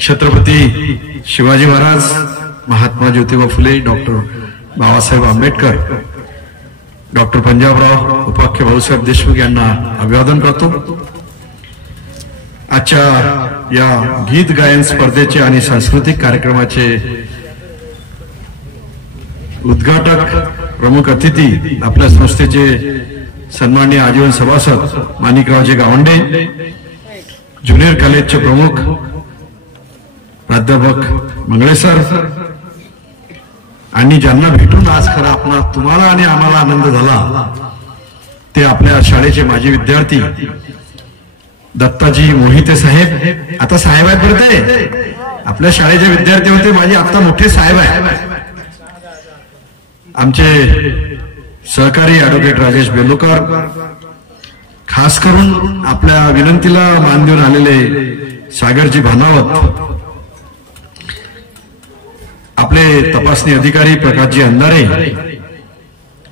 Chhatrapati Shivaji Maharaj, Mahatma Jyotiba Phule, doctor Babasaheb Ambedkar, doctor Panjabrao उपाख्य भाऊसाहेब देशमुख यांना अभिवादन करतो। आजच्या या गीत गायन स्पर्धेचे आणि सांस्कृतिक कार्यक्रमाचे उद्घाटक प्रमुख अतिथी आपल्या संस्थेचे सन्माननीय आजीवन सभासद माणिकरावजी गावंडे, ज्युनियर कॉलेजचे प्रमुख प्राध्यापक मंगळे सर, आणि ज्यांना भेटून आज खरा तुम्हाला आणि आम्हाला आनंद झाला ते आपल्या शाळेचे माजी विद्यार्थी दत्ताजी मोहिते साहेब। आता साहेब आहेत बोलते, आपल्या शाळेचे विद्यार्थी होते, माझे आता मोठे साहेब आहेत। आमचे सहकारी ऍडव्होकेट राजेश बेलोकर, खास करून आपल्या विनंतीला मान देऊन आलेले सागरजी भानावत, आपले तपासणी अधिकारी प्रकाशजी अंधारे,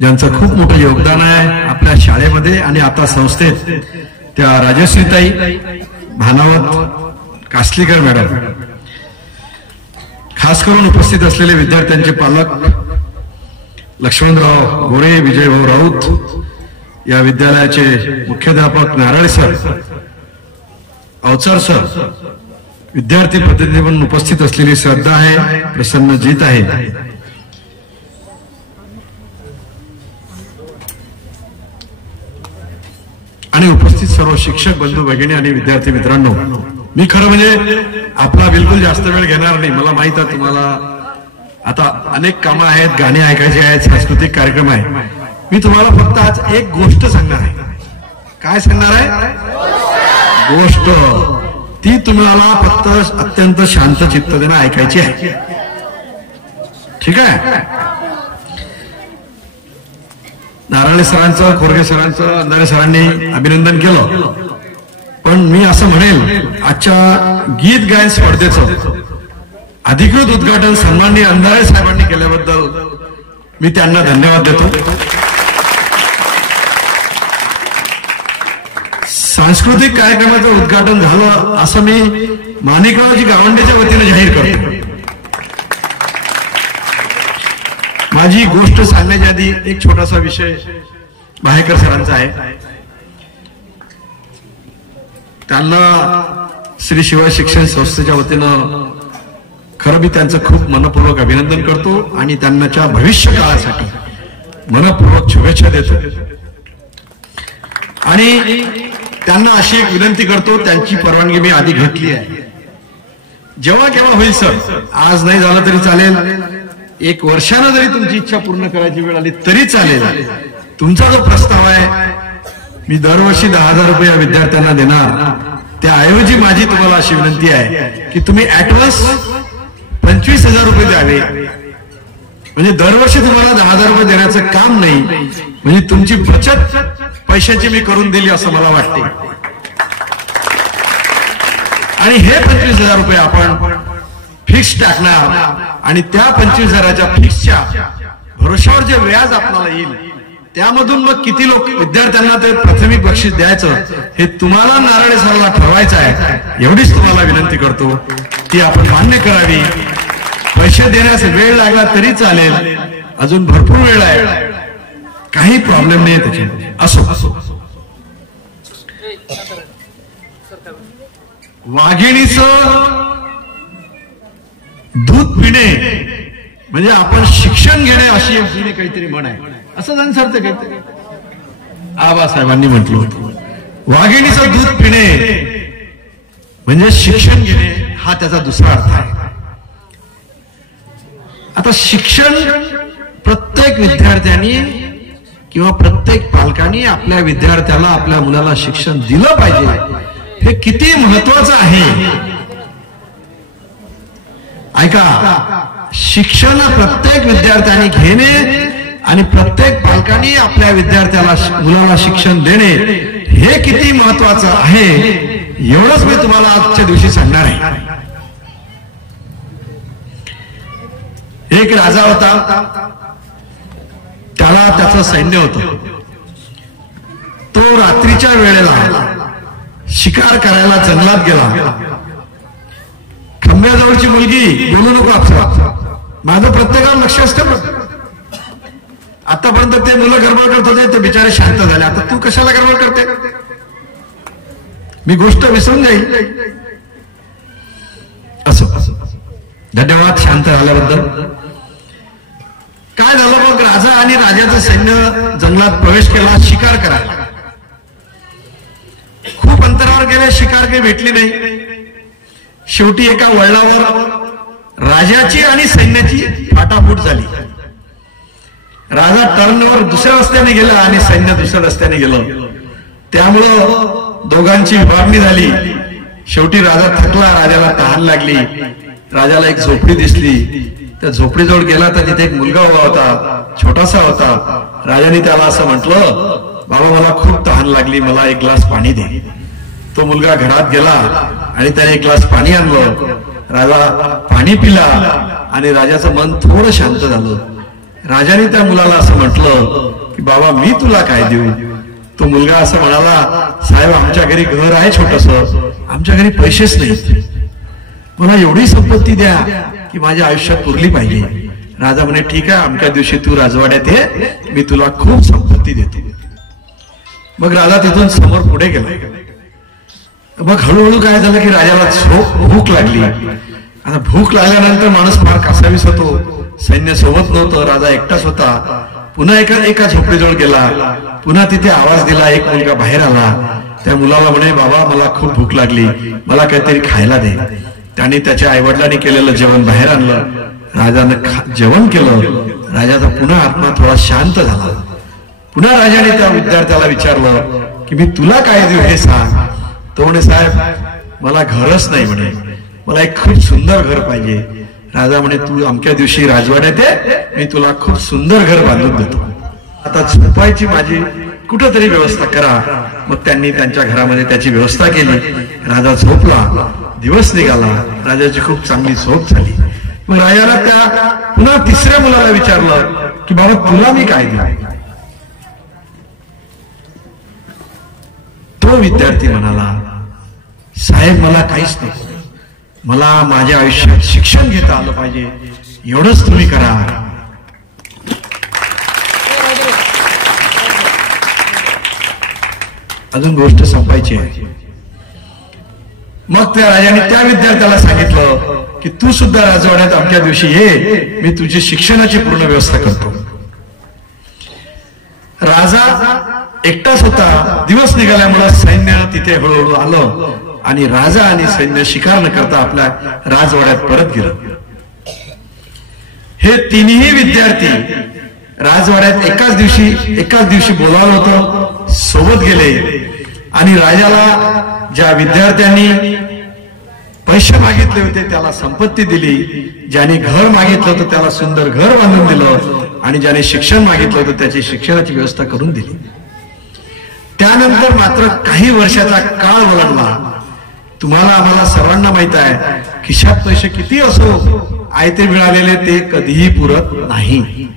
ज्यांचं खूप मोठं योगदान आहे आपल्या शाळेमध्ये आणि आता संस्थेत, त्या राजश्रीताई भानावत कासलीकर मॅडम, खास करून उपस्थित असलेले विद्यार्थ्यांचे पालक लक्ष्मणराव गोरे, विजयभाऊ राऊत, या विद्यालयाचे मुख्याध्यापक नारायण सर, अवचर सर, विद्यार्थी प्रतिनिधी म्हणून उपस्थित असलेली श्रद्धा आहे, प्रसन्नजीत आहे, आणि उपस्थित सर्व शिक्षक बंधू भगिनी आणि विद्यार्थी मित्रांनो, मी खरं म्हणजे आपला बिलकुल जास्त वेळ घेणार नाही। मला माहित आहे तुम्हाला आता अनेक कामं आहेत, गाणी ऐकायची आहेत, सांस्कृतिक कार्यक्रम आहे। मी तुम्हाला फक्त आज एक गोष्ट सांगणार आहे। काय सांगणार आहे? गोष्ट ती तुम्हाला फक्त अत्यंत शांत चित्ताने ऐकायची आहे, ठीक आहे? नारायण सरांचं, खोरगे सरांचं, अंधारे सरांनी अभिनंदन केलं, पण मी असं म्हणेल आजच्या गीत गायन स्पर्धेचं अधिकृत उद्घाटन सन्माननीय अंधारे साहेबांनी केल्याबद्दल मी त्यांना धन्यवाद देतो। सांस्कृतिक कार्यक्रमाचं उद्घाटन झालं असं मी माणिकरावजी गावंडेच्या वतीने जाहीर करतो। माझी गोष्ट सांगण्याच्या आधी एक छोटासा विषय भायकर सरांचा आहे। त्यांना श्री शिवाय शिक्षण संस्थेच्या वतीनं खरं मी त्यांचं खूप मनपूर्वक अभिनंदन करतो आणि त्यांच्या भविष्य काळासाठी मनपूर्वक शुभेच्छा देतो, आणि त्यांना अशी एक विनंती करतो, त्यांची परवानगी मी आधी घेतली आहे। जेव्हा केव्हा होईल सर, आज नाही झालं तरी चालेल, एक वर्षानं जरी तुमची इच्छा पूर्ण करायची वेळ आली तरी चालेल, तुमचा जो प्रस्ताव आहे मी दरवर्षी 10,000 रुपये या विद्यार्थ्यांना देणार, त्याऐवजी माझी तुम्हाला अशी विनंती आहे की तुम्ही ऍडव्हान्स 25,000 रुपये द्यावे, म्हणजे दरवर्षी तुम्हाला 10,000 रुपये देण्याचं काम नाही, म्हणजे तुमची बचत पैशाची मी करून दिली असं मला वाटते। आणि हे 25,000 रुपये आपण फिक्स टाकणार, आणि त्या 25,000च्या फिक्सच्या भरोशावर जे व्याज आपल्याला येईल त्यामधून मग किती लोक विद्यार्थ्यांना ते प्राथमिक बक्षीस द्यायचं हे तुम्हाला नारायण सरला ठरवायचं आहे। एवढीच तुम्हाला विनंती करतो, ती आपण मान्य करावी। पैसे देण्यास वेळ लागला तरी चालेल, अजून भरपूर वेळ आहे, काही प्रॉब्लेम नाही त्याच्यामध्ये। असो, वाघिणीचं दूध पिणे म्हणजे आपण शिक्षण घेणे अशी एक जुनी काहीतरी म्हण आहे, असं जाणसारखं काहीतरी आबासाहेबांनी म्हटलं होतं। वाघिणीचं दूध पिणे म्हणजे शिक्षण घेणे हा त्याचा दुसरा अर्थ आहे। आता शिक्षण प्रत्येक विद्यार्थ्यांनी किंवा प्रत्येक पालकांनी आपल्या विद्यार्थ्याला, आपल्या मुलाला शिक्षण दिलं पाहिजे, हे किती महत्वाचं आहे। ऐका, शिक्षण प्रत्येक विद्यार्थ्याने घेणे आणि प्रत्येक पालकांनी आपल्या विद्यार्थ्याला, मुलाला शिक्षण देणे हे किती महत्वाचं आहे, एवढंच मी तुम्हाला आजच्या दिवशी सांगणार आहे। एक राजा होता, त्याला त्याचं सैन्य होतं, तो रात्रीच्या वेळेला शिकार करायला जंगलात गेला। आंब्याजवळची मुलगी बोलू नको आपसा, माझं प्रत्येकाला लक्ष असतं. आतापर्यंत ते मुलं गडबड करत होते, ते बिचारे शांत झाले. आता तू कशाला गडबड करते? मी गोष्ट विसरून जाईल. असं धन्यवाद शांत झाल्याबद्दल. काय झालं मग, राजा आणि राजाचं सैन्य जंगलात प्रवेश केला शिकार करायला. खूप अंतरावर गेले, शिकार काही भेटली नाही. शेवटी एका वळणावर राजाची आणि सैन्याची फाटाफूट झाली. राजा टर्नवर दुसऱ्या रस्त्याने गेला आणि सैन्य दुसऱ्या रस्त्याने गेलं. त्यामुळं दोघांची विभागणी झाली. शेवटी राजा थकला, राजाला तहान लागली. राजाला एक झोपडी दिसली. त्या झोपडीजवळ गेला तर तिथे एक मुलगा उभा होता, छोटासा होता. राजाने त्याला असं म्हटलं, बाबा मला खूप तहान लागली, मला एक ग्लास पाणी दे. तो मुलगा घरात गेला आणि त्याने एक ग्लास पाणी आणलं. राजा पाणी पिला आणि राजाचं मन थोडं शांत झालं. राजाने त्या मुलाला असं म्हटलं की बाबा मी तुला काय देऊ? तो मुलगा असं म्हणाला, साहेब आमच्या घरी घर आहे छोटस, आमच्या घरी पैसेच नाही, मला एवढी संपत्ती द्या की माझ्या आयुष्यात पुरली पाहिजे. राजा म्हणे ठीक आहे, अमक्या दिवशी तू राजवाड्यात ये, मी तुला खूप संपत्ती देतो. मग राजा तिथून समोर पुढे गेला. मग हळूहळू काय झालं की राजाला भूक लागली. आता भूक लागल्यानंतर माणूस फार कासावीस होतो. सैन्य सोबत नव्हतं, राजा एकटाच होता. पुन्हा एका झोपडीजवळ गेला. पुन्हा तिथे आवाज दिला. एक मुलगा बाहेर आला. त्या मुलाला म्हणे बाबा मला खूप भूक लागली, मला काहीतरी खायला दे. त्याने त्याच्या आईवडिलांनी केलेलं जेवण बाहेर आणलं. राजानं जेवण केलं. राजाचा पुन्हा आत्मा थोडा शांत झाला. पुन्हा राजाने त्या विद्यार्थ्याला विचारलं की मी तुला काय देऊ हे सांग. तो म्हणे साहेब मला घरच नाही म्हणे, मला एक खूप सुंदर घर पाहिजे. राजा म्हणे तू अमक्या दिवशी राजवाड्यात ये, मी तुला खूप सुंदर घर बांधून देतो. आता झोपायची माझी कुठेतरी व्यवस्था करा. मग त्यांनी त्यांच्या घरामध्ये त्याची व्यवस्था केली. राजा झोपला. दिवस निघाला. राजाची खूप चांगली झोप झाली. मग राजाला त्या पुन्हा तिसऱ्या मुलाला विचारलं की बाबा तुला मी काय देऊ? तो विद्यार्थी म्हणाला साहेब मला काहीच नको, मला माझ्या आयुष्यात शिक्षण घेता आलं पाहिजे, एवढंच तुम्ही करा. अजून गोष्ट संपायची आहे. मग त्या राजाने त्या विद्यार्थ्याला सांगितलं की तू सुद्धा राजवाड्यात अमक्या दिवशी ये, मी तुझी शिक्षणाची पूर्ण व्यवस्था करतो. राजा एकटाच होता. दिवस निघाल्यामुळे सैन्य तिथे हळूहळू आलं आणि राजा आणि सैन्य शिकार न करता आपल्या राजवाड्यात परत गेलं. हे तिन्ही विद्यार्थी राजवाड्यात एकाच दिवशी बोलावलं होतं, सोबत गेले आणि राजाला ज्या विद्यार्थ्यांनी पैसे मागितले होते त्याला संपत्ती दिली, ज्याने घर मागितलं होतं त्याला सुंदर घर बांधून दिलं आणि ज्याने शिक्षण मागितलं होतं त्याची शिक्षणाची व्यवस्था करून दिली. त्यानंतर मात्र काही वर्षाचा काळ ओलांडला. तुम्हाला आम्हाला सर्वांना माहित आहे खिशात पैसे किती असो आयते मिळालेले ते कधीही पुरत नाही.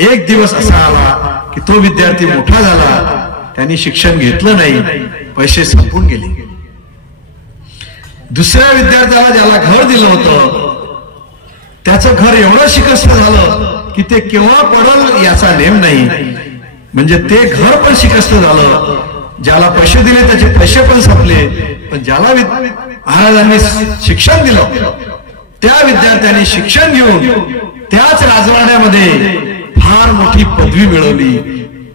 एक दिवस असा आला की तो विद्यार्थी मोठा झाला, त्यांनी शिक्षण घेतलं नाही, पैसे संपून गेले. दुसऱ्या विद्यार्थ्याला ज्याला घर दिलं होतं त्याचं घर एवढं शिकस्त झालं की ते केव्हा पडल याचा नेम नाही. म्हणजे ते घर पण शिकस्त झालं. ज्याला पैसे दिले त्याचे पैसे पण संपले, पण ज्याला महाराजांनी शिक्षण दिलं त्या विद्यार्थ्यांनी शिक्षण घेऊन त्याच राजवाड्यामध्ये फार मोठी पदवी मिळवली.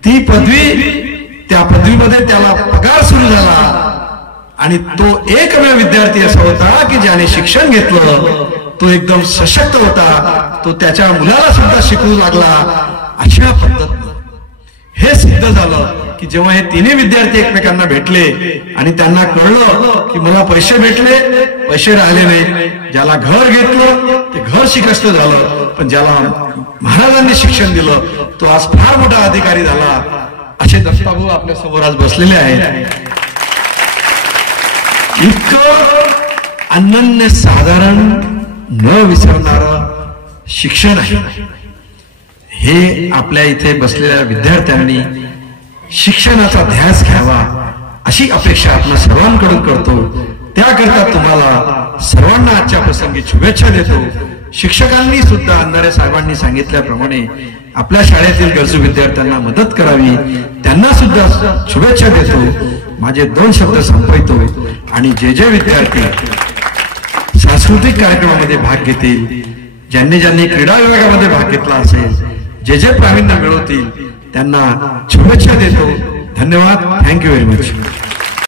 ती पदवी, त्या पदवीमध्ये त्याला पगार सुरू झाला आणि तो एकमेव विद्यार्थी असा होता की ज्याने शिक्षण घेतलं. तो एकदम सशक्त होता. तो त्याच्या मुलाला सुद्धा शिकवू लागला. अशा पद्धतीने हे सिद्ध झालं की जेव्हा हे तिन्ही विद्यार्थी एकमेकांना भेटले आणि त्यांना कळलं की मला पैसे भेटले, पैसे राहिले नाही, ज्याला घर घेतलं ते घर शिकस्त झालं, पण ज्याला महाराजांनी शिक्षण दिलं तो आज फार मोठा अधिकारी झाला. असे दत्ताभाऊ आपल्या समोर आज बसलेले आहेत. इतकं अनन्य साधारण न विसरणार शिक्षण आहे. हे आपल्या इथे बसलेल्या विद्यार्थ्यांनी शिक्षणाचा ध्यास घ्यावा अशी अपेक्षा आपण सर्वांकडून करतो. त्याकरता तुम्हाला सर्वांना आजच्या प्रसंगी शुभेच्छा देतो. शिक्षकांनी सुद्धा अंधारे साहेबांनी सांगितल्याप्रमाणे आपल्या शाळेतील गरजू विद्यार्थ्यांना मदत करावी, त्यांना सुद्धा शुभेच्छा देतो. माझे 2 शब्द संपवितो आणि जे विद्यार्थी सांस्कृतिक कार्यक्रमामध्ये भाग घेतील, ज्यांनी क्रीडा विभागामध्ये भाग घेतला असेल, जे प्रावीण्य मिळवतील त्यांना शुभेच्छा देतो. धन्यवाद. Thank you very much.